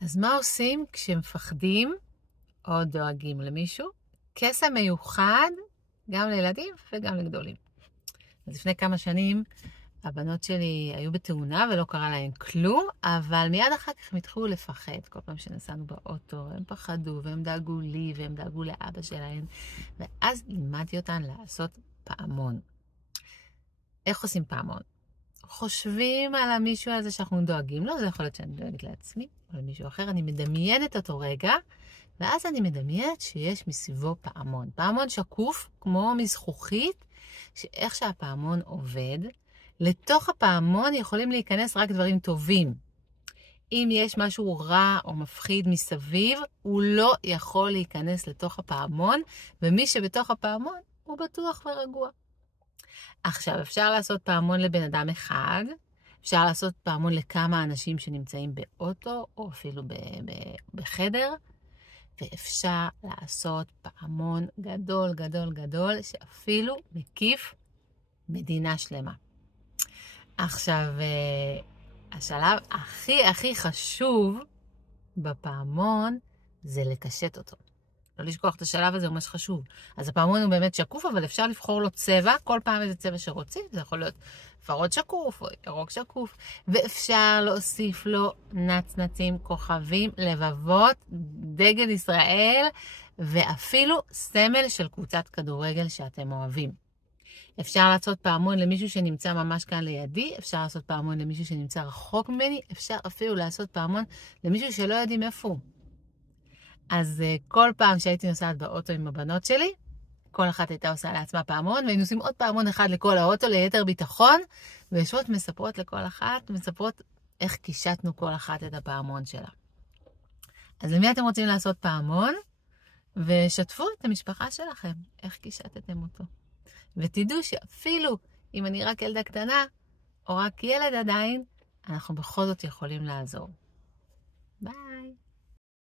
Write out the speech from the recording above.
אז מה עושים כשמפחדים או דואגים למישהו? קסם מיוחד גם לילדים וגם לגדולים. אז לפני כמה שנים הבנות שלי היו בתאונה ולא קרה להן כלום, אבל מיד אחר כך הם התחילו לפחד. כל פעם שנסענו באוטו, הם פחדו והם דאגו לי והם דאגו לאבא שלהם. ואז לימדתי אותן לעשות פעמון. איך עושים פעמון? חושבים על המישהו הזה שאנחנו דואגים לו, זה יכול להיות שאני דואגת לעצמי או למישהו אחר, אני מדמיינת אותו רגע, ואז אני מדמיינת שיש מסביבו פעמון. פעמון שקוף, כמו מזכוכית, שאיך שהפעמון עובד, לתוך הפעמון יכולים להיכנס רק דברים טובים. אם יש משהו רע או מפחיד מסביב, הוא לא יכול להיכנס לתוך הפעמון, ומי שבתוך הפעמון הוא בטוח ורגוע. עכשיו, אפשר לעשות פעמון לבן אדם אחד, אפשר לעשות פעמון לכמה אנשים שנמצאים באוטו, או אפילו בחדר, ואפשר לעשות פעמון גדול, גדול, גדול, שאפילו מקיף מדינה שלמה. עכשיו, השלב הכי חשוב בפעמון זה לקשט אותו. לא לשכוח את השלב הזה, הוא ממש חשוב. אז הפעמון הוא באמת שקוף, אבל אפשר לבחור לו צבע, כל פעם איזה צבע שרוצים. זה יכול להיות ורוד שקוף או ירוק שקוף. ואפשר להוסיף לו נצנצים, כוכבים, לבבות, דגל ישראל, ואפילו סמל של קבוצת כדורגל שאתם אוהבים. אפשר לעשות פעמון למישהו שנמצא ממש כאן לידי, אפשר לעשות פעמון למישהו שנמצא רחוק ממני, אפשר אפילו לעשות פעמון למישהו שלא יודעים איפה הוא. אז כל פעם שהייתי נוסעת באוטו עם הבנות שלי, כל אחת הייתה עושה לעצמה פעמון, והיינו עושים עוד פעמון אחד לכל האוטו ליתר ביטחון, וישבות מספרות לכל אחת, מספרות איך קישטנו כל אחת את הפעמון שלה. אז למי אתם רוצים לעשות פעמון? ושתפו את המשפחה שלכם, איך קישטתם אותו. ותדעו שאפילו אם אני רק ילדה קטנה, או רק ילד עדיין, אנחנו בכל זאת יכולים לעזור. ביי!